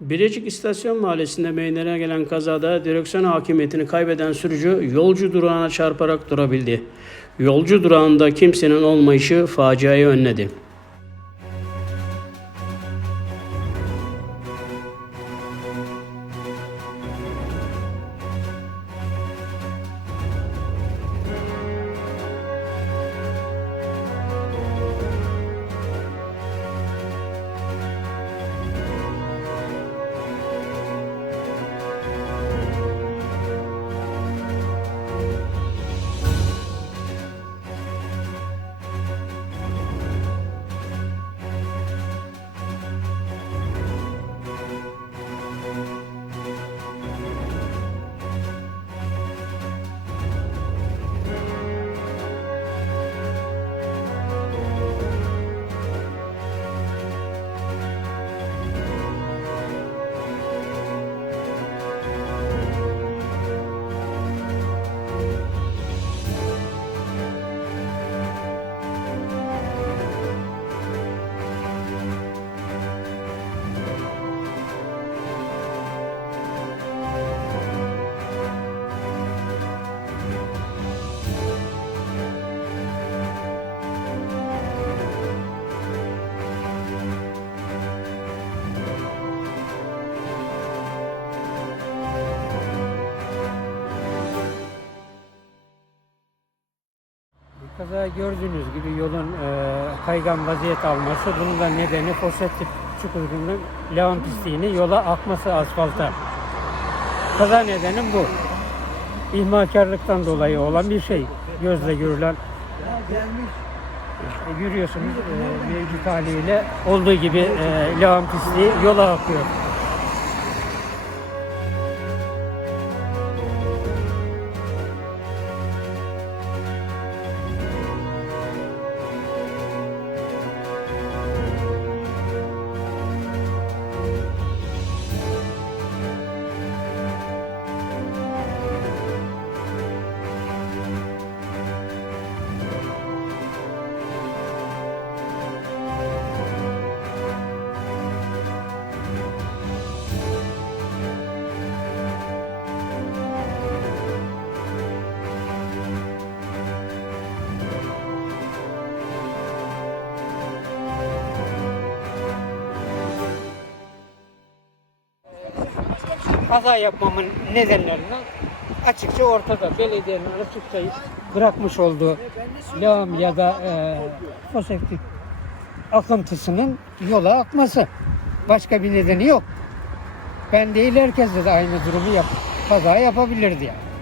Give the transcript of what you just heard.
Bilecik İstasyon Mahallesi'nde meydana gelen kazada direksiyon hakimiyetini kaybeden sürücü yolcu durağına çarparak durabildi. Yolcu durağında kimsenin olmayışı faciayı önledi. Kaza gördüğünüz gibi yolun e, kaygan vaziyet alması. Bunun da nedeni foseptik çukurunun lağım pisliğini yola akması asfalta. Kaza nedenim bu. İhmalkarlıktan dolayı olan bir şey. Gözle görülen e, yürüyorsunuz e, mevcut haliyle olduğu gibi e, lağım pisliği yola akıyor. Kaza yapmamın nedenlerinden açıkça ortada. Belediyenin açıkça bırakmış olduğu lağım ya da e, foseptik akıntısının yola akması. Başka bir nedeni yok. Ben değil herkes de aynı durumu yap kaza yapabilirdi yani.